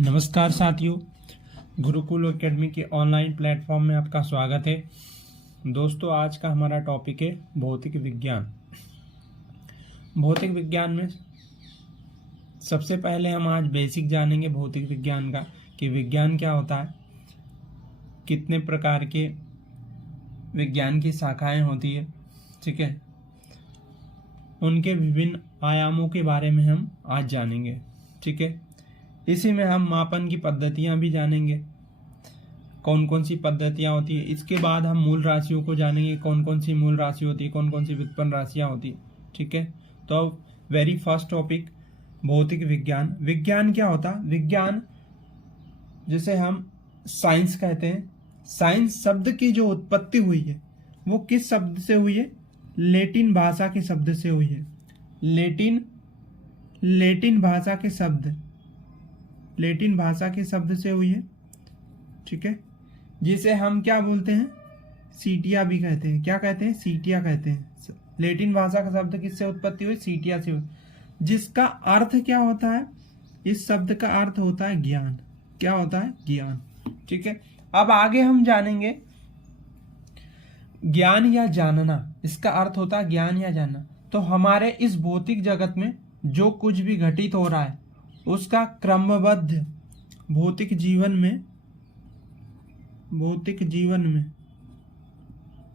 नमस्कार साथियों, गुरुकुल एकेडमी के ऑनलाइन प्लेटफॉर्म में आपका स्वागत है। दोस्तों, आज का हमारा टॉपिक है भौतिक विज्ञान। भौतिक विज्ञान में सबसे पहले हम आज बेसिक जानेंगे भौतिक विज्ञान का, कि विज्ञान क्या होता है, कितने प्रकार के विज्ञान की शाखाएं होती है, ठीक है। उनके विभिन्न आयामों के बारे में हम आज जानेंगे, ठीक है। इसी में हम मापन की पद्धतियां भी जानेंगे, कौन कौन सी पद्धतियां होती है। इसके बाद हम मूल राशियों को जानेंगे, कौन कौन सी मूल राशि होती है, कौन कौन सी व्युत्पन्न राशियां होती है, ठीक है। तो वेरी फर्स्ट टॉपिक, भौतिक विज्ञान। विज्ञान क्या होता है? विज्ञान जिसे हम साइंस कहते हैं, साइंस शब्द की जो उत्पत्ति हुई है वो किस शब्द से हुई है? लैटिन भाषा के शब्द से हुई है। लैटिन भाषा के शब्द से हुई है, ठीक है। जिसे हम क्या बोलते हैं? सीटिया भी कहते हैं। क्या कहते हैं? सीटिया कहते हैं। लैटिन भाषा का शब्द किससे उत्पत्ति हुई? सीटिया से हुई। जिसका अर्थ क्या होता है? इस शब्द का अर्थ होता है ज्ञान। क्या होता है? ज्ञान, ठीक है। अब आगे हम जानेंगे ज्ञान या जानना। इसका अर्थ होता है ज्ञान या जानना। तो हमारे इस भौतिक जगत में जो कुछ भी घटित हो रहा है उसका क्रमबद्ध भौतिक जीवन में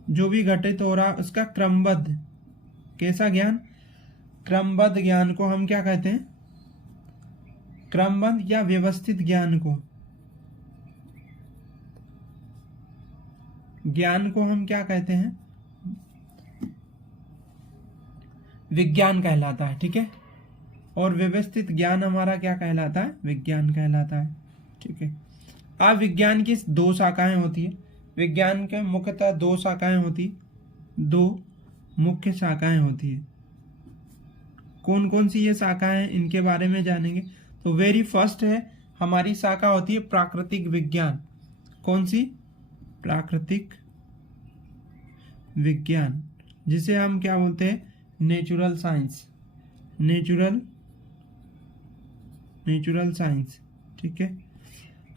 जो भी घटित हो रहा है उसका क्रमबद्ध, कैसा ज्ञान? क्रमबद्ध ज्ञान को हम क्या कहते हैं? क्रमबद्ध या व्यवस्थित ज्ञान को हम क्या कहते हैं? विज्ञान कहलाता है, ठीक है। और व्यवस्थित ज्ञान हमारा क्या कहलाता है? विज्ञान कहलाता है, ठीक है। अब विज्ञान की दो शाखाएं होती है। विज्ञान के मुख्यतः दो मुख्य शाखाएं होती है। कौन कौन सी ये शाखाएं हैं, इनके बारे में जानेंगे। तो वेरी फर्स्ट है हमारी शाखा होती है प्राकृतिक विज्ञान। कौन सी? प्राकृतिक विज्ञान, जिसे हम क्या बोलते हैं? नेचुरल साइंस, ठीक है।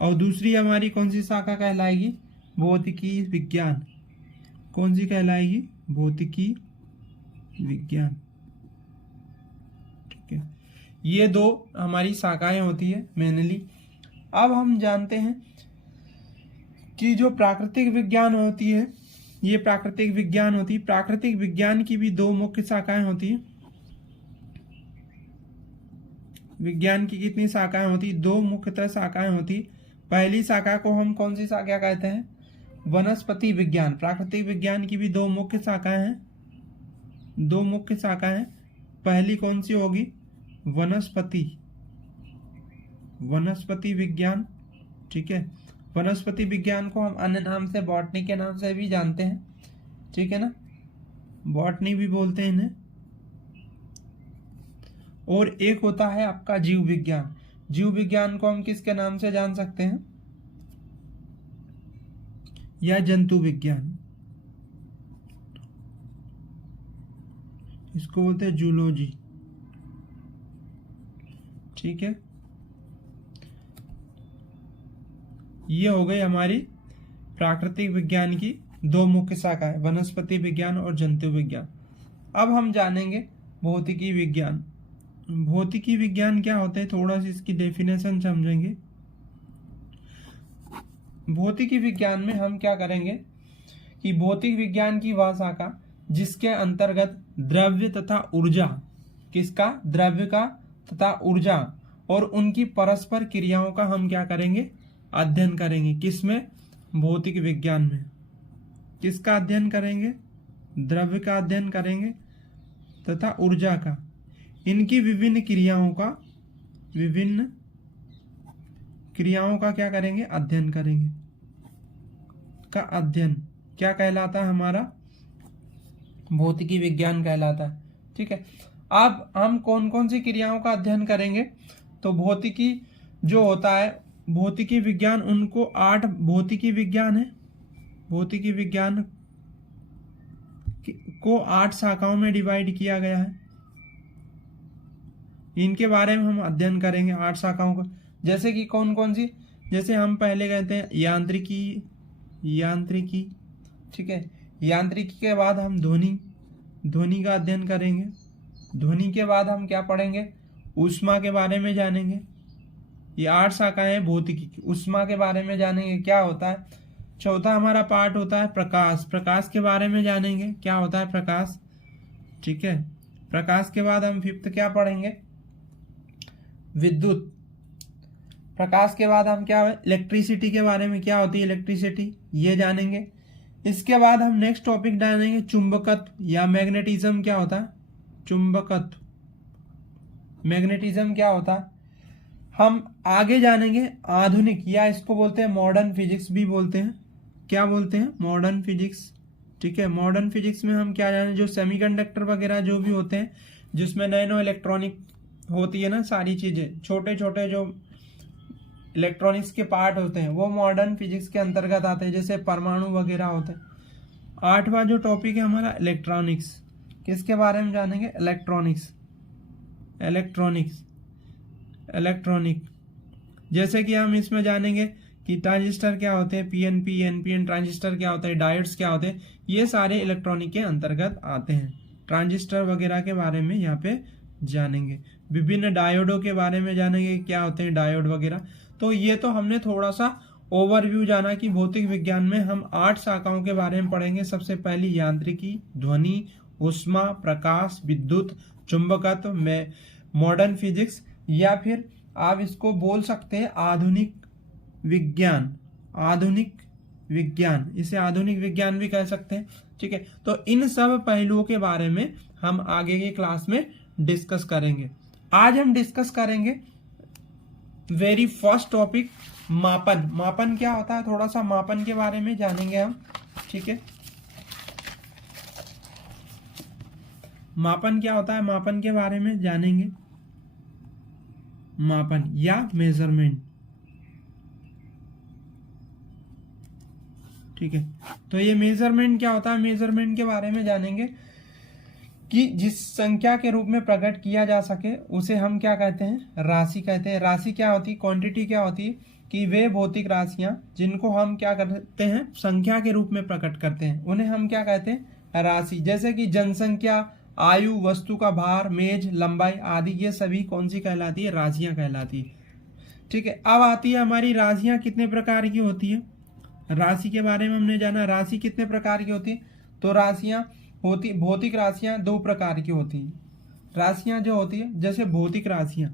और दूसरी हमारी कौन सी शाखा कहलाएगी? भौतिकी विज्ञान। कौन सी कहलाएगी? भौतिकी विज्ञान, ठीक है। ये दो हमारी शाखाएं होती है मेनली। अब हम जानते हैं कि जो प्राकृतिक विज्ञान होती है, ये प्राकृतिक विज्ञान की भी दो मुख्य शाखाएं होती है। विज्ञान की कितनी शाखाएं होती? दो मुख्यतः शाखाएं होती। पहली शाखा को हम कौन सी शाखा कहते हैं? वनस्पति विज्ञान। प्राकृतिक विज्ञान की भी दो मुख्य शाखाएं हैं। पहली कौन सी होगी? वनस्पति विज्ञान, ठीक है। वनस्पति विज्ञान को हम अन्य नाम से बॉटनी के नाम से भी जानते हैं, ठीक है ना। बॉटनी भी बोलते हैं इन्हें। और एक होता है आपका जीव विज्ञान। जीव विज्ञान को हम किसके नाम से जान सकते हैं? या जंतु विज्ञान, इसको बोलते हैं जूलॉजी, ठीक है। ये हो गई हमारी प्राकृतिक विज्ञान की दो मुख्य शाखाएं, वनस्पति विज्ञान और जंतु विज्ञान। अब हम जानेंगे भौतिकी विज्ञान। भौतिकी विज्ञान क्या होता है, थोड़ा सा इसकी डेफिनेशन समझेंगे। भौतिकी विज्ञान में हम क्या करेंगे कि भौतिक विज्ञान की वह शाखा जिसके अंतर्गत द्रव्य तथा ऊर्जा, किसका? द्रव्य का तथा ऊर्जा और उनकी परस्पर क्रियाओं का हम क्या करेंगे? अध्ययन करेंगे। किसमें? भौतिक विज्ञान में। किसका अध्ययन करेंगे? द्रव्य का अध्ययन करेंगे तथा ऊर्जा का। इनकी विभिन्न क्रियाओं का क्या करेंगे? अध्ययन करेंगे। का अध्ययन क्या कहलाता है? हमारा भौतिकी विज्ञान कहलाता है, ठीक है। अब हम कौन कौन सी क्रियाओं का अध्ययन करेंगे? तो भौतिकी जो होता है, भौतिकी विज्ञान, उनको 8 भौतिकी विज्ञान है। भौतिकी विज्ञान को 8 शाखाओं में डिवाइड किया गया है। इनके बारे में हम अध्ययन करेंगे 8 शाखाओं का। जैसे कि कौन कौन सी, जैसे हम पहले कहते हैं यांत्रिकी, ठीक है। यांत्रिकी के बाद हम ध्वनि का अध्ययन करेंगे। ध्वनि के बाद हम क्या पढ़ेंगे, ऊष्मा के बारे में जानेंगे। ये 8 शाखाएं हैं भौतिकी की। ऊष्मा के बारे में जानेंगे क्या होता है। चौथा हमारा पार्ट होता है प्रकाश। प्रकाश के बारे में जानेंगे क्या होता है प्रकाश, ठीक है। प्रकाश के बाद हम 5th क्या पढ़ेंगे, विद्युत। प्रकाश के बाद हम क्या, इलेक्ट्रिसिटी के बारे में, क्या होती है इलेक्ट्रिसिटी, ये जानेंगे। इसके बाद हम नेक्स्ट टॉपिक जानेंगे चुंबकत्व या मैग्नेटिज्म क्या होता है, चुंबकत्व, मैग्नेटिज्म क्या होता है। हम आगे जानेंगे आधुनिक, या इसको बोलते हैं मॉडर्न फिजिक्स भी बोलते हैं। क्या बोलते हैं, मॉडर्न फिजिक्स, ठीक है। मॉडर्न फिजिक्स में हम क्या जाने, जो सेमीकंडक्टर वगैरह जो भी होते हैं, जिसमें नैनो इलेक्ट्रॉनिक होती है ना सारी चीजें, छोटे छोटे जो इलेक्ट्रॉनिक्स के पार्ट होते हैं वो मॉडर्न फिजिक्स के अंतर्गत आते हैं, जैसे परमाणु वगैरह होते हैं। 8वां जो टॉपिक है हमारा इलेक्ट्रॉनिक्स, किसके बारे में जानेंगे, इलेक्ट्रॉनिक। जैसे कि हम इसमें जानेंगे कि ट्रांजिस्टर क्या होते हैं, पीएनपी एनपीएन ट्रांजिस्टर क्या होते हैं, डायोड्स क्या होते हैं, ये सारे इलेक्ट्रॉनिक के अंतर्गत आते हैं। ट्रांजिस्टर वगैरह के बारे में यहाँ पे जानेंगे। विभिन्न डायोडों के बारे में जानेंगे, क्या होते हैं डायोड वगैरह। तो ये तो हमने थोड़ा सा ओवरव्यू जाना कि भौतिक विज्ञान में हम 8 शाखाओं के बारे में पढ़ेंगे। सबसे पहली यांत्रिकी, ध्वनि, ऊष्मा, प्रकाश, विद्युत, चुंबकत्व में मॉडर्न फिजिक्स, या फिर आप इसको बोल सकते हैं आधुनिक विज्ञान, इसे आधुनिक विज्ञान भी कह सकते हैं, ठीक है। तो इन सब पहलुओं के बारे में हम आगे की क्लास में डिस्कस करेंगे। आज हम डिस्कस करेंगे वेरी फर्स्ट टॉपिक, मापन क्या होता है, थोड़ा सा मापन के बारे में जानेंगे हम, ठीक है। मापन क्या होता है, मापन के बारे में जानेंगे। मापन या मेजरमेंट, ठीक है। तो ये मेजरमेंट क्या होता है, मेजरमेंट के बारे में जानेंगे कि जिस संख्या के रूप में प्रकट किया जा सके उसे हम क्या कहते हैं, राशि कहते हैं। राशि क्या होती है, क्वांटिटी क्या होती है, कि वे भौतिक राशियां जिनको हम क्या करते हैं, संख्या के रूप में प्रकट करते हैं, उन्हें हम क्या कहते हैं, राशि। जैसे कि जनसंख्या, आयु, वस्तु का भार, मेज, लंबाई आदि, ये सभी कौन सी कहलाती है, राशियां कहलाती है, ठीक है। अब आती है हमारी राशियां कितने प्रकार की होती है। राशि के बारे में हमने जाना, राशि कितने प्रकार की होती है। तो राशियां होती, भौतिक राशियां 2 प्रकार की होती हैं। राशियां जो होती है, जैसे भौतिक राशियों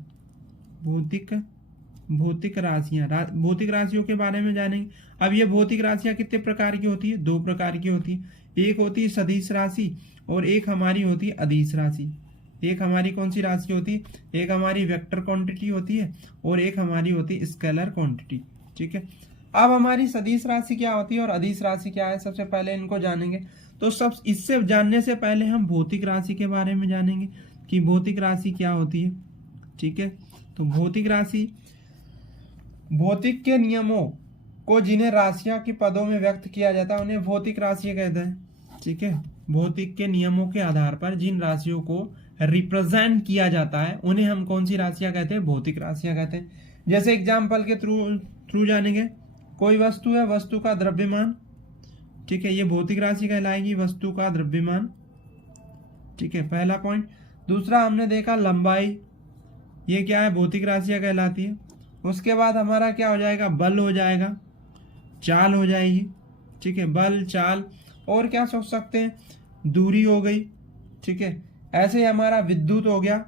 के बारे में जानेंगे। अब ये भौतिक राशियां कितने प्रकार की होती है, 2 प्रकार की होती है। एक होती है सदिश राशि और एक हमारी होती है अदिश राशि। एक हमारी कौन सी राशि होती है, एक हमारी वेक्टर क्वांटिटी होती है और एक हमारी होती है स्केलर क्वांटिटी, ठीक है। अब हमारी सदिश राशि क्या होती है और अदिश राशि क्या है, सबसे पहले इनको जानेंगे। तो सब इससे जानने से पहले हम भौतिक राशि के बारे में जानेंगे कि भौतिक राशि क्या होती है, ठीक है। तो भौतिक राशि, भौतिक के नियमों को जिन्हें राशियां के पदों में व्यक्त किया जाता है उन्हें भौतिक राशियां कहते हैं, ठीक है। भौतिक के नियमों के आधार पर जिन राशियों को रिप्रेजेंट किया जाता है उन्हें हम कौन सी राशियां कहते हैं, भौतिक राशियां कहते हैं। जैसे एग्जाम्पल के थ्रू जानेंगे, कोई वस्तु है, वस्तु का द्रव्यमान, ठीक है, ये भौतिक राशि कहलाएगी, वस्तु का द्रव्यमान, ठीक है, पहला पॉइंट। दूसरा हमने देखा लंबाई, ये क्या है, भौतिक राशियां कहलाती है। उसके बाद हमारा क्या हो जाएगा, बल हो जाएगा, चाल हो जाएगी, ठीक है, बल, चाल, और क्या सोच सकते हैं, दूरी हो गई, ठीक है। ऐसे ही हमारा विद्युत हो गया,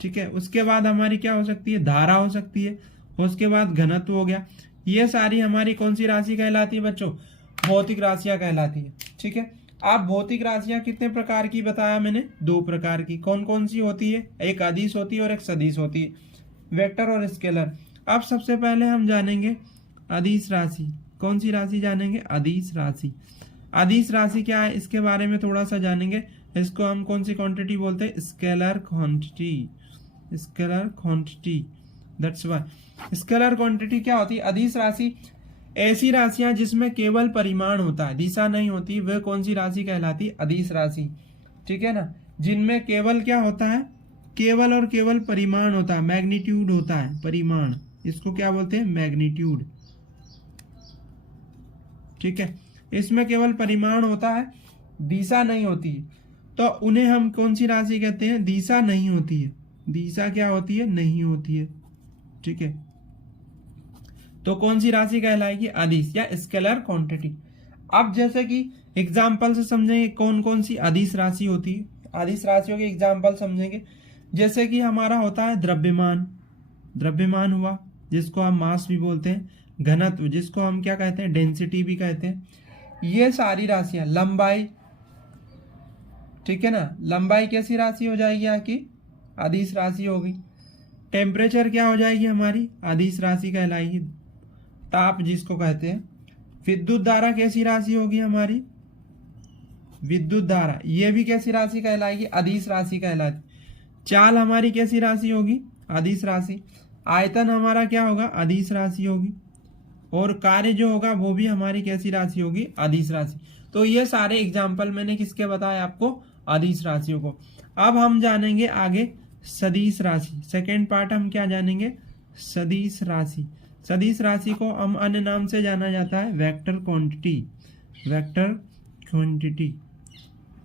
ठीक है। उसके बाद हमारी क्या हो सकती है, धारा हो सकती है। उसके बाद घनत्व हो गया। ये सारी हमारी कौन सी राशि कहलाती है बच्चों, भौतिक राशियां कहलाती है, ठीक है। आप भौतिक राशियां कितने प्रकार की बताया मैंने, 2 प्रकार की। कौन कौन सी होती है, एक अदिश होती है और एक सदिश होती है, वेक्टर और स्केलर। अब सबसे पहले हम जानेंगे अदिश राशि। कौन सी राशि जानेंगे, अदिश राशि। अदिश राशि क्या है, इसके बारे में थोड़ा सा जानेंगे। इसको हम कौन सी क्वांटिटी बोलते हैं, scalar quantity, that's why. Scalar quantity क्या होती है, अदिश राशि ऐसी राशियां जिसमें केवल परिमाण होता है, दिशा नहीं होती, वह कौन सी राशि कहलाती है, अदिश राशि, ठीक है ना। जिनमें केवल क्या होता है, केवल और केवल परिमाण होता है, मैग्नीट्यूड होता है, परिमाण, इसको क्या बोलते हैं, मैग्नीट्यूड। ठीक है, इसमें केवल परिमाण होता है, दिशा नहीं होती है, तो उन्हें हम कौन सी राशि कहते हैं, दिशा नहीं होती है, दिशा क्या होती है, नहीं होती है। ठीक है, तो कौन सी राशि कहलाएगी, अदिश या स्केलर क्वांटिटी। अब जैसे कि एग्जाम्पल से समझेंगे कौन कौन सी अदिश राशि होती है, अदिश राशियों के एग्जाम्पल समझेंगे। जैसे कि हमारा होता है द्रव्यमान, द्रव्यमान हुआ जिसको हम मास भी बोलते हैं, घनत्व जिसको हम क्या कहते हैं, डेंसिटी भी कहते हैं, ये सारी राशियां, लंबाई, ठीक है ना, लंबाई कैसी राशि हो जाएगी आपकी, अदिश राशि होगी। टेम्परेचर क्या हो जाएगी हमारी, अदिश राशि कहलाएगी, ताप जिसको कहते हैं। विद्युत धारा कैसी राशि होगी हमारी, विद्युत धारा, ये भी कैसी राशि कहलाएगी, अदिश राशि कहलाती। चाल हमारी कैसी राशि होगी, अदिश राशि। आयतन हमारा क्या होगा, अदिश राशि होगी। और कार्य जो होगा वो भी हमारी कैसी राशि होगी, अदिश राशि। तो ये सारे एग्जाम्पल मैंने किसके बताए आपको, अदिश राशियों को। अब हम जानेंगे आगे सदिश राशि, सेकेंड पार्ट हम क्या जानेंगे, सदिश राशि। सदिश राशि को हम अन्य नाम से जाना जाता है वेक्टर क्वांटिटी, वेक्टर क्वांटिटी।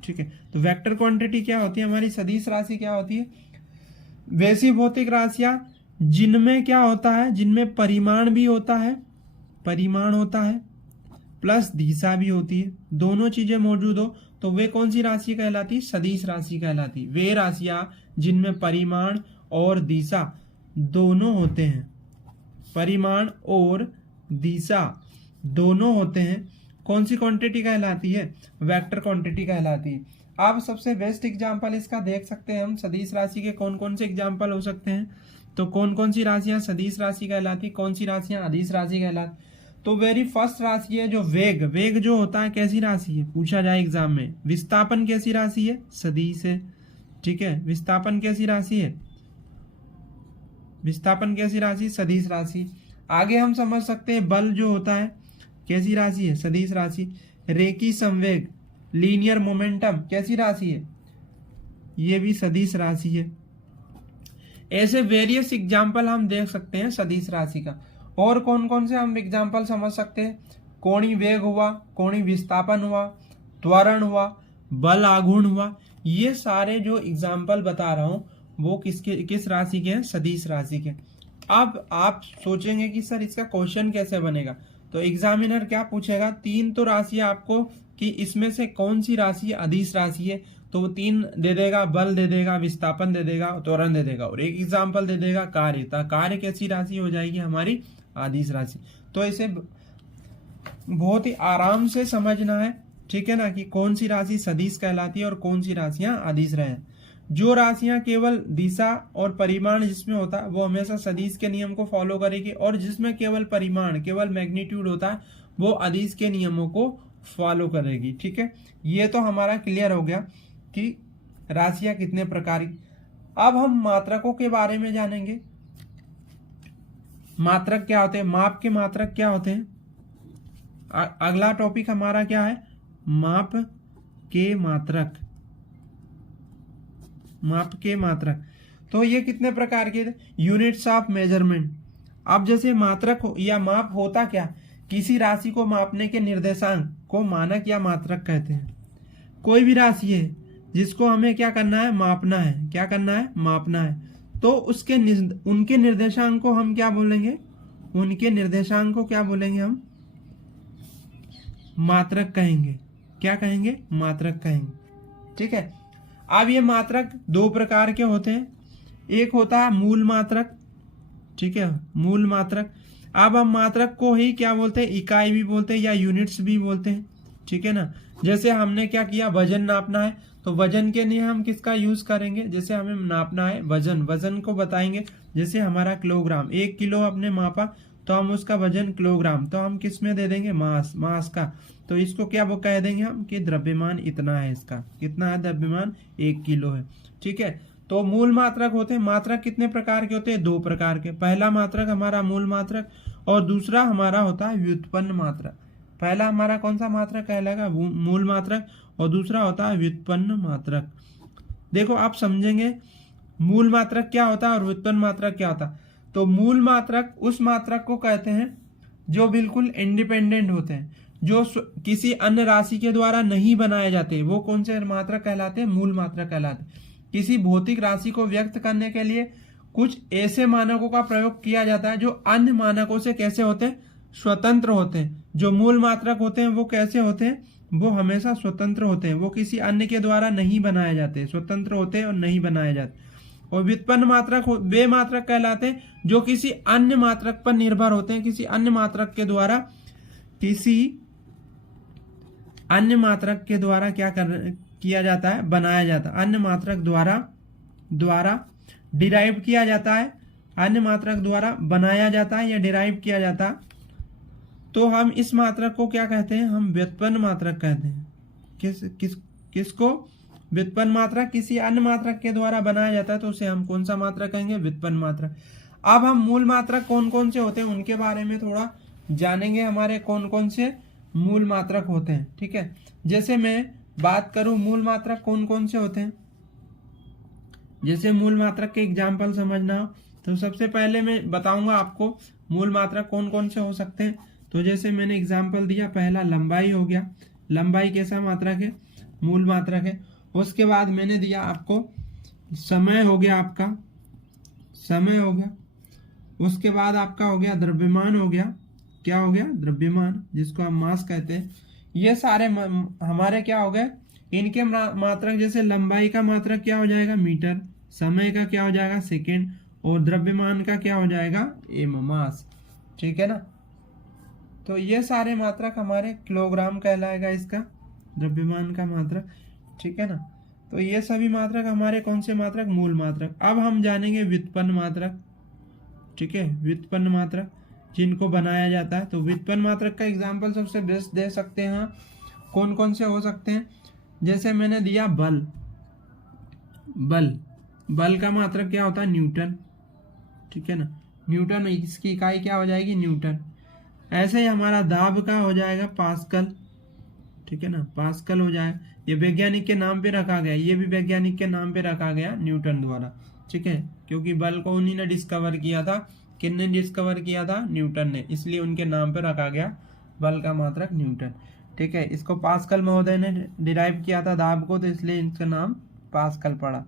ठीक है, तो वेक्टर क्वांटिटी क्या होती है हमारी, सदिश राशि क्या होती है, वैसी भौतिक राशियां जिनमें क्या होता है, जिनमें परिमाण भी होता है, परिमाण होता है प्लस दिशा भी होती है, दोनों चीजें मौजूद हो तो वे कौन सी राशि कहलाती, सदिश राशि कहलाती। वे राशियां जिनमें परिमाण और दिशा दोनों होते हैं, परिमाण और दिशा दोनों होते हैं, कौन सी क्वांटिटी कहलाती है, वेक्टर क्वांटिटी कहलाती है। अब सबसे बेस्ट एग्जांपल इसका देख सकते हैं हम, सदिश राशि के कौन कौन से एग्जांपल हो सकते हैं। तो कौन कौन सी राशियां सदिश राशि कहलाती, कौन सी राशियां अदिश राशि कहलाती। तो वेरी फर्स्ट राशि है जो वेग, वेग जो होता है कैसी राशि है, पूछा जाए एग्जाम में। विस्थापन कैसी राशि है, सदिश है। ठीक है, विस्थापन कैसी राशि है, विस्थापन कैसी राशि, सदिश राशि। आगे हम समझ सकते हैं बल जो होता है कैसी राशि है, सदिश राशि। रेखी संवेग, लीनियर मोमेंटम कैसी राशि है, ये भी सदिश राशि है। ऐसे वेरियस एग्जाम्पल हम देख सकते हैं सदिश राशि का। और कौन कौन से हम एग्जाम्पल समझ सकते हैं, कोणीय वेग हुआ, कोणीय विस्थापन हुआ, त्वरण हुआ, बल आघूर्ण हुआ, ये सारे जो एग्जाम्पल बता रहा हूं वो किस राशि के हैं, सदिश राशि के। अब आप सोचेंगे कि सर इसका क्वेश्चन कैसे बनेगा, तो एग्जामिनर क्या पूछेगा, तीन तो राशियां आपको कि इसमें से कौन सी राशि अदिश राशि है, तो वो तीन दे देगा, बल दे देगा, विस्थापन दे देगा, त्वरण दे देगा, और एक एग्जाम्पल दे देगा कार्य। कार्य कैसी राशि हो जाएगी हमारी, अदिश राशि। तो इसे बहुत ही आराम से समझना है, ठीक है ना, कि कौन सी राशि सदिश कहलाती है और कौन सी राशियां अदिश रहे। जो राशियां केवल दिशा और परिमाण जिसमें होता है वो हमेशा सदिश के नियम को फॉलो करेगी, और जिसमें केवल परिमाण, केवल मैग्नीट्यूड होता है वो अदिश के नियमों को फॉलो करेगी। ठीक है, ये तो हमारा क्लियर हो गया कि राशियां कितने प्रकार की। अब हम मात्रकों के बारे में जानेंगे। मात्रक क्या होते हैं, माप के मात्रक क्या होते हैं। अगला टॉपिक हमारा क्या है, माप के मात्रक। माप के मात्रक, तो ये कितने प्रकार के, यूनिट्स ऑफ मेजरमेंट। अब जैसे मात्रक या माप होता क्या, किसी राशि को मापने के निर्देशांक को मानक या मात्रक कहते हैं। कोई भी राशि है जिसको हमें क्या करना है, मापना है, क्या करना है, मापना है, तो उसके उनके निर्देशांक को हम क्या बोलेंगे, उनके निर्देशांक को क्या बोलेंगे, हम मात्रक कहेंगे। क्या कहेंगे, मात्रक कहेंगे। ठीक है, अब ये मात्रक दो प्रकार के होते हैं, एक होता है मूल मात्रक, ठीक है, मूल मात्रक। अब हम मात्रक को ही क्या बोलते हैं, इकाई भी बोलते हैं या यूनिट्स भी बोलते हैं। ठीक है ना, जैसे हमने क्या किया, वजन नापना है तो वजन के लिए हम किसका यूज करेंगे, जैसे हमें नापना है वजन, वजन को बताएंगे। जैसे हमारा किलोग्राम, 1 किलो हमने मापा तो हम उसका वजन किलोग्राम, तो हम किस में दे देंगे, मास, मास का। तो इसको क्या वो कह देंगे हम कि द्रव्यमान इतना है, इसका कितना है, द्रव्यमान 1 किलो है। ठीक है, तो मूल मात्रक होते हैं। मात्रक कितने प्रकार के होते हैं, दो प्रकार के। पहला मात्रक हमारा मूल मात्रक और दूसरा हमारा होता है व्युत्पन्न मात्रक। पहला हमारा कौन सा मात्रक कहलाएगा, मूल मात्रक, और दूसरा होता है व्युत्पन्न मात्रक। देखो आप समझेंगे, मूल मात्रक क्या होता है और व्युत्पन्न मात्रक क्या होता है? तो मूल मात्रक उस मात्रक को कहते हैं जो बिल्कुल इंडिपेंडेंट होते हैं, जो किसी अन्य राशि के द्वारा नहीं बनाए जाते, वो कौन से मात्रक कहलाते हैं? मूल मात्रक कहलाते हैं। किसी भौतिक राशि को व्यक्त करने के लिए कुछ ऐसे मानकों का प्रयोग किया जाता है जो अन्य मानकों से कैसे होते हैं? स्वतंत्र होते हैं। जो मूल मात्रक होते हैं वो कैसे होते हैं? वो हमेशा स्वतंत्र होते हैं, वो किसी अन्य के द्वारा नहीं बनाए जाते, स्वतंत्र होते हैं और नहीं बनाए जाते। और व्युत्पन्न मात्रक वे मात्रक कहलाते हैं जो किसी अन्य मात्रक पर निर्भर होते हैं, किसी अन्य मात्रक के द्वारा, किसी अन्य मात्रक के द्वारा किया जाता है, बनाया जाता है, अन्य मात्रक द्वारा डिराइव किया जाता है, अन्य मात्रक द्वारा बनाया जाता है या डिराइव किया जाता है। तो हम इस मात्रक को क्या कहते हैं? हम व्युत्पन्न मात्रक कहते हैं। किसको? व्युत्पन्न मात्रक। किसी अन्य मात्रक के द्वारा बनाया जाता है तो उसे हम कौन सा मात्रक कहेंगे? व्युत्पन्न मात्रक। अब हम मूल मात्रक कौन कौन से होते हैं उनके बारे में थोड़ा जानेंगे, हमारे कौन कौन से मूल मात्रक होते हैं। ठीक है, जैसे मैं बात करूं मूल मात्रक कौन कौन से होते हैं, जैसे मूल मात्रक के एग्जाम्पल समझना हो तो सबसे पहले मैं बताऊंगा आपको मूल मात्रक कौन कौन से हो सकते हैं। तो जैसे मैंने एग्जाम्पल दिया, पहला लंबाई हो गया, लंबाई कैसा मात्रक है? मूल मात्रक है। उसके बाद मैंने दिया आपको समय हो गया, आपका समय हो गया। उसके बाद आपका हो गया द्रव्यमान हो गया, क्या हो गया? द्रव्यमान, जिसको हम मास कहते हैं। ये सारे हमारे क्या हो गए? इनके मात्रक, जैसे लंबाई का मात्रक क्या हो जाएगा? मीटर, समय का क्या हो जाएगा? सेकेंड, और द्रव्यमान का क्या हो जाएगा? मास। ठीक है ना, तो ये सारे मात्रक हमारे किलोग्राम कहलाएगा इसका, द्रव्यमान का मात्रक। ठीक है ना, तो ये सभी मात्रक हमारे कौन से मात्रक? मूल मात्रक। अब हम जानेंगे व्युत्पन्न मात्रक। ठीक है, व्युत्पन्न मात्रक जिनको बनाया जाता है। तो व्युत्पन्न मात्रक का एग्जाम्पल सबसे बेस्ट दे सकते हैं, कौन कौन से हो सकते हैं? जैसे मैंने दिया बल, बल का मात्रक क्या होता है? न्यूटन। ठीक है ना, न्यूटन, इसकी इकाई क्या हो जाएगी? न्यूटन। ऐसे ही हमारा दाब का हो जाएगा पास्कल। ठीक है ना, पास्कल हो जाए। ये वैज्ञानिक के नाम पे रखा गया, ये भी वैज्ञानिक के नाम पे रखा गया न्यूटन द्वारा। ठीक है, क्योंकि बल को उन्हीं ने डिस्कवर किया था। किसने डिस्कवर किया था? न्यूटन ने, इसलिए उनके नाम पे रखा गया बल का मात्रक न्यूटन। ठीक है, इसको पास्कल महोदय ने डिराइव किया था दाब को, तो इसलिए इसका नाम पास्कल पड़ा।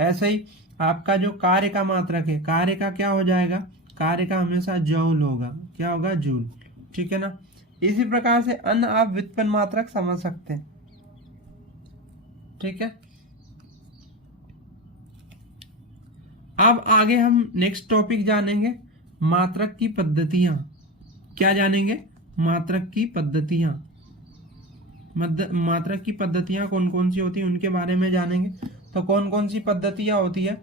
ऐसे ही आपका जो कार्य का मात्रक है, कार्य का क्या हो जाएगा? कार्य का हमेशा जूल होगा, क्या होगा? जूल। ठीक है ना, इसी प्रकार से अन्य आप व्युत्पन्न मात्रक समझ सकते हैं। ठीक है, अब आगे हम नेक्स्ट टॉपिक जानेंगे, मात्रक की पद्धतियां। क्या जानेंगे? मात्रक की पद्धतियां। मात्रक की पद्धतियां कौन कौन सी होती हैं उनके बारे में जानेंगे। तो कौन कौन सी पद्धतियां होती है?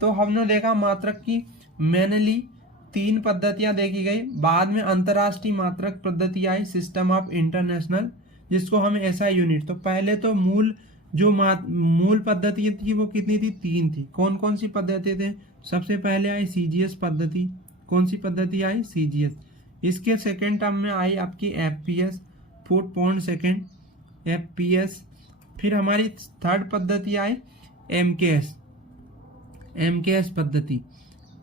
तो हमने देखा मात्रक की मेनली 3 पद्धतियां देखी गई। बाद में अंतरराष्ट्रीय मात्रक पद्धति आई, सिस्टम ऑफ इंटरनेशनल, जिसको हम SI यूनिट। तो पहले तो मूल पद्धति थी वो कितनी थी? 3 थी। कौन कौन सी पद्धति थे? सबसे पहले आई CGS पद्धति। कौन सी पद्धति आई? CGS। इसके सेकेंड टर्म में आई आपकी FPS, foot pound second, FPS। फिर हमारी थर्ड पद्धति आई MKS पद्धति,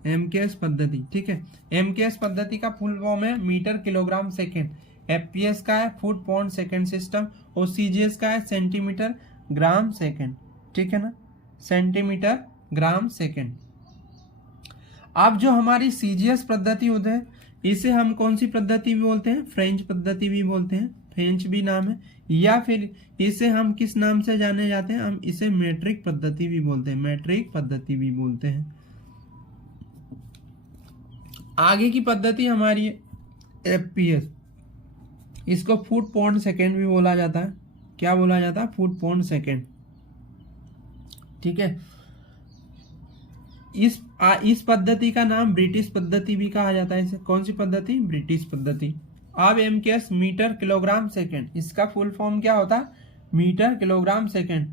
MKS पद्धति। ठीक है, MKS पद्धति का फुल फॉर्म है मीटर किलोग्राम सेकेंड। FPS का है फुट पाउंड सेकेंड सिस्टम, और CGS का है सेंटीमीटर ग्राम सेकेंड। ठीक है ना, सेंटीमीटर ग्राम सेकेंड। अब जो हमारी CGS पद्धति होते हैं, इसे हम कौन सी पद्धति भी बोलते हैं? फ्रेंच पद्धति भी बोलते हैं, फ्रेंच भी नाम है। या फिर इसे हम किस नाम से जाने जाते हैं? हम इसे मैट्रिक पद्धति भी बोलते हैं, मैट्रिक पद्धति भी बोलते हैं। आगे की पद्धति हमारी है FPS। इसको फुट पाउंड सेकेंड भी बोला जाता है। क्या बोला जाता है? Foot pound second. ठीक है, इस पद्धति का नाम ब्रिटिश पद्धति भी कहा जाता है। इसे कौन सी पद्धति? ब्रिटिश पद्धति। अब MKS मीटर किलोग्राम सेकेंड, इसका फुल फॉर्म क्या होता है? Metre kilogram second.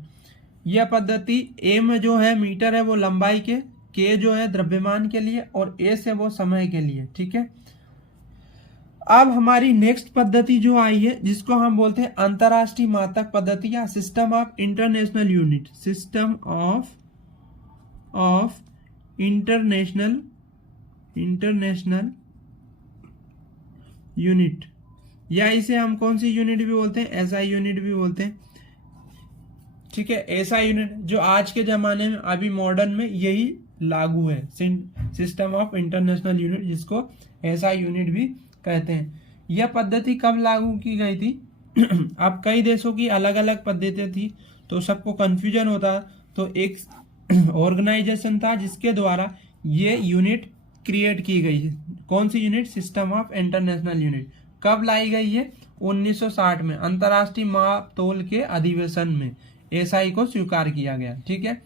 यह पद्धति M जो है मीटर है वो लंबाई के, K जो है द्रव्यमान के लिए, और S है वो समय के लिए। ठीक है, अब हमारी नेक्स्ट पद्धति जो आई है जिसको हम बोलते हैं अंतरराष्ट्रीय मात्रक पद्धति या system of international unit, system of of international unit, या इसे हम कौन सी यूनिट भी बोलते हैं, एसआई यूनिट भी बोलते हैं। ठीक है, एसआई यूनिट जो आज के जमाने में अभी मॉडर्न में यही लागू है, सिस्टम ऑफ इंटरनेशनल यूनिट, जिसको एसआई यूनिट भी कहते हैं। यह पद्धति कब लागू की गई थी? अब कई देशों की अलग अलग पद्धति थी, तो सबको कंफ्यूजन होता, तो एक ऑर्गेनाइजेशन था जिसके द्वारा ये यूनिट क्रिएट की गई। कौन सी unit? System of international unit. कब लाई गई है? 1960 में अंतर्राष्ट्रीय माप तोल के अधिवेशन में एसआई को स्वीकार किया गया। ठीक है,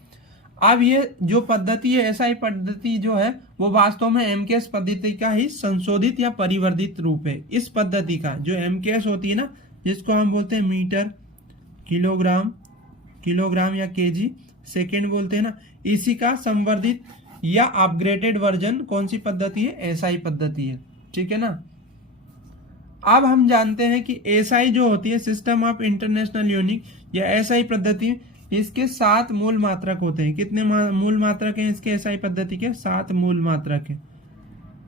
अब ये जो पद्धति है, एसआई पद्धति जो है, वो वास्तव में एमकेएस पद्धति का ही संशोधित या परिवर्धित रूप है। इस पद्धति का जो एमकेएस होती है ना, जिसको हम बोलते हैं मीटर, किलोग्राम या केजी सेकेंड बोलते हैं ना, इसी का संवर्धित या अपग्रेडेड वर्जन कौन सी पद्धति है? एसआई पद्धति है। ठीक है ना। अब हम जानते हैं कि एसआई जो होती है, सिस्टम ऑफ इंटरनेशनल यूनिट, या एसआई पद्धति, इसके 7 मूल मात्रक होते हैं। कितने मूल मात्रक हैं इसके एसआई पद्धति के? 7 मूल मात्रक है।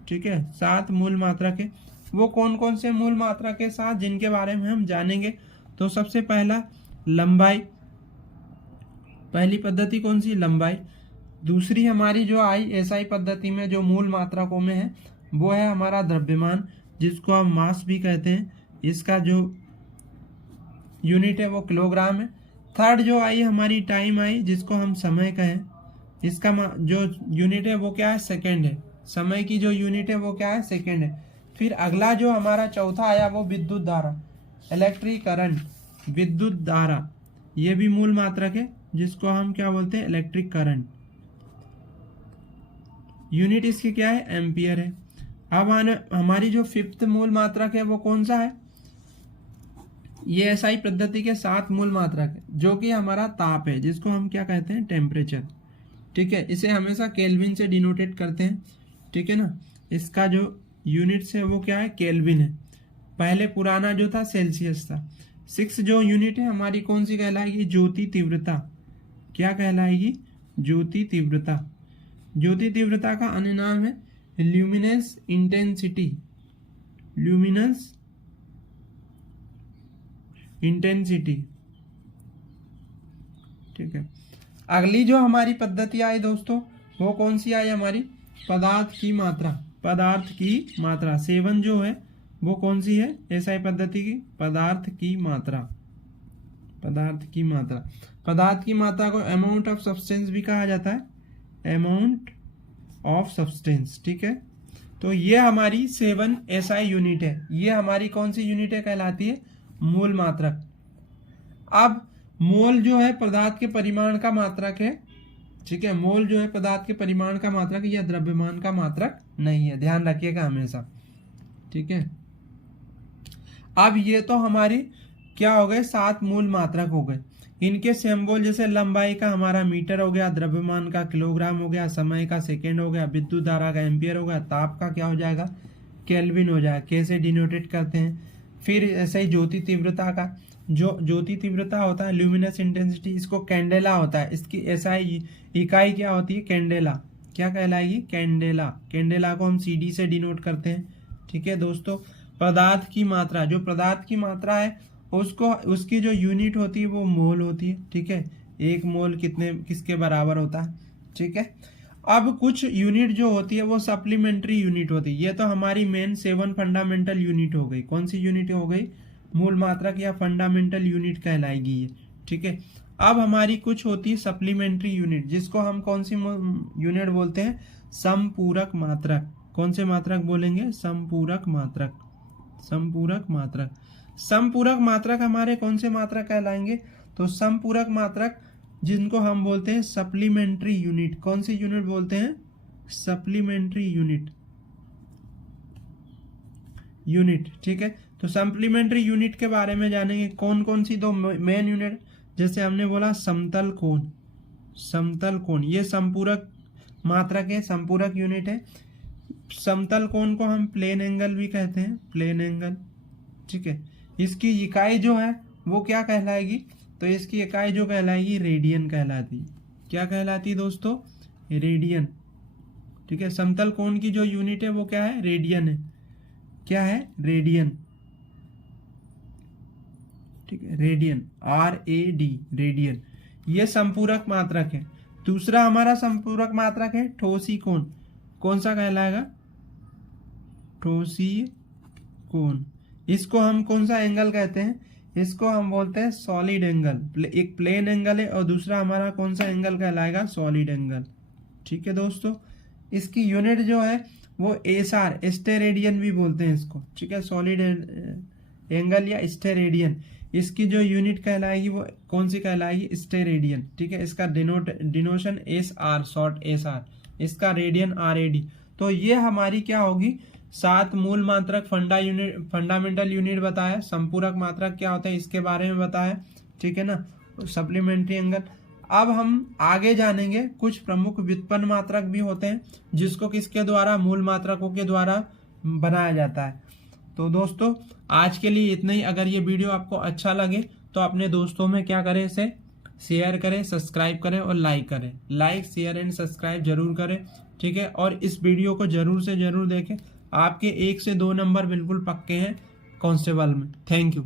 ठीक है, 7 मूल मात्रक है। वो कौन कौन से मूल मात्रक के साथ, जिनके बारे में हम जानेंगे। तो सबसे पहला लंबाई, पहली पद्धति कौन सी? लंबाई। दूसरी हमारी जो आई एसआई पद्धति में जो मूल मात्रकों में है, वो है हमारा द्रव्यमान, जिसको हम मास भी कहते हैं। इसका जो यूनिट है वो किलोग्राम है। थर्ड जो आई हमारी टाइम आई, जिसको हम समय कहें। इसका जो यूनिट है वो क्या है? सेकेंड है। समय की जो यूनिट है वो क्या है? सेकेंड है। फिर अगला जो हमारा चौथा आया वो विद्युत धारा, इलेक्ट्रिक करंट, विद्युत धारा, ये भी मूल मात्रक है, जिसको हम क्या बोलते हैं? Electric current. यूनिट इसकी क्या है? एम्पियर है। अब हमारी जो 5th मूल मात्रक है वो कौन सा है? ये एसआई पद्धति के 7 मूल मात्रक है, जो कि हमारा ताप है, जिसको हम क्या कहते हैं? टेम्परेचर। ठीक है, इसे हमेशा केल्विन से डिनोटेट करते हैं। ठीक है ना। इसका जो यूनिट्स है वो क्या है? केल्विन है। पहले पुराना जो था सेल्सियस था। 6 जो यूनिट है हमारी कौन सी कहलाएगी? ज्योति तीव्रता। क्या कहलाएगी? ज्योति तीव्रता। ज्योति तीव्रता का अन्य नाम है ल्यूमिनेंस इंटेंसिटी। Luminance intensity. ठीक है, अगली जो हमारी पद्धति आई दोस्तों, वो कौन सी आई हमारी? पदार्थ की मात्रा। पदार्थ की मात्रा 7 जो है वो कौन सी है एसआई पद्धति की? पदार्थ की मात्रा। पदार्थ की मात्रा। पदार्थ की मात्रा को अमाउंट ऑफ सब्सटेंस भी कहा जाता है, अमाउंट ऑफ सब्सटेंस। ठीक है, तो ये हमारी 7 एसआई यूनिट है। ये हमारी कौन सी यूनिट है कहलाती है? मूल मात्रक। अब मोल जो है पदार्थ के परिमाण का मात्रक है। ठीक है, मोल जो है पदार्थ के परिमाण का मात्रक, या द्रव्यमान का मात्रक नहीं है, ध्यान रखिएगा हमेशा। ठीक है, अब ये तो हमारी क्या हो गए? 7 मूल मात्रक हो गए। इनके सिंबल जैसे लंबाई का हमारा मीटर हो गया, द्रव्यमान का किलोग्राम हो गया, समय का सेकेंड हो गया, विद्युत धारा का एम्पियर हो गया, ताप का क्या हो जाएगा? केल्विन हो जाएगा। कैसे डिनोटेट करते हैं? फिर ऐसे ही ज्योति तीव्रता का, जो ज्योति तीव्रता होता है ल्यूमिनस इंटेंसिटी, इसको कैंडेला होता है। इसकी एसआई इकाई क्या होती है? कैंडेला। क्या कहलाएगी? कैंडेला। कैंडेला को हम सीडी से डिनोट करते हैं। ठीक है दोस्तों, पदार्थ की मात्रा, जो पदार्थ की मात्रा है उसको, उसकी जो यूनिट होती है वो मोल होती है। ठीक है, 1 मोल किसके बराबर होता है? ठीक है, अब कुछ यूनिट जो होती है वो सप्लीमेंट्री यूनिट होती है। ये तो हमारी मेन 7 फंडामेंटल यूनिट हो गई। कौन सी यूनिट हो गई? मूल मात्रक या फंडामेंटल यूनिट कहलाएगी ये। ठीक है, अब हमारी कुछ होती है सप्लीमेंट्री यूनिट, जिसको हम कौन सी यूनिट बोलते हैं? समपूरक मात्रक। कौन से मात्रक बोलेंगे? समपूरक मात्रक। समपूरक मात्रक। समपूरक मात्रक हमारे कौन से मात्रक कहलाएंगे? तो समपूरक मात्रक जिनको हम बोलते हैं सप्लीमेंट्री यूनिट। कौन सी यूनिट बोलते हैं? Supplementary unit. ठीक है, तो सप्लीमेंट्री यूनिट के बारे में जानेंगे। कौन कौन सी 2 मेन यूनिट, जैसे हमने बोला समतल कोण। समतल कोण ये संपूरक मात्रक है, संपूरक यूनिट है। समतल कोण को हम प्लेन एंगल भी कहते हैं, प्लेन एंगल। ठीक है, इसकी इकाई जो है वो क्या कहलाएगी? तो इसकी इकाई जो कहलाएगी रेडियन कहलाती। क्या कहलाती दोस्तों? रेडियन। ठीक है, समतल कोण की जो यूनिट है वो क्या है, रेडियन है। क्या है, रेडियन। ठीक है, रेडियन, RAD, रेडियन। ये संपूरक मात्रक है। दूसरा हमारा संपूरक मात्रक है ठोसी कोण। कौन सा कहलाएगा, ठोसी कोण। इसको हम कौन सा एंगल कहते हैं, इसको हम बोलते हैं सॉलिड एंगल। एक प्लेन एंगल है और दूसरा हमारा कौन सा एंगल कहलाएगा, सॉलिड एंगल। ठीक है दोस्तों, इसकी यूनिट जो है वो SR, स्टेरेडियन भी बोलते हैं इसको। ठीक है, सॉलिड एंगल या स्टेरेडियन, इसकी जो यूनिट कहलाएगी वो कौन सी कहलाएगी, स्टेरेडियन। ठीक है, इसका डिनोशन SR, शॉर्ट SR, इसका रेडियन RAD। तो ये हमारी क्या होगी, 7 मूल मात्रक फंडामेंटल यूनिट बताया, संपूरक मात्रक क्या होता है इसके बारे में बताया। ठीक है ना, सप्लीमेंट्री एंगल। अब हम आगे जानेंगे कुछ प्रमुख व्युत्पन्न मात्रक भी होते हैं जिसको किसके द्वारा, मूल मात्रकों के द्वारा बनाया जाता है। तो दोस्तों आज के लिए इतना ही। अगर ये वीडियो आपको अच्छा लगे तो अपने दोस्तों में क्या करें, इसे शेयर करें, सब्सक्राइब करें और लाइक करें। लाइक, शेयर एंड सब्सक्राइब जरूर करें। ठीक है, और इस वीडियो को जरूर से जरूर देखें। आपके 1 से 2 नंबर बिल्कुल पक्के हैं कांस्टेबल में। Thank you.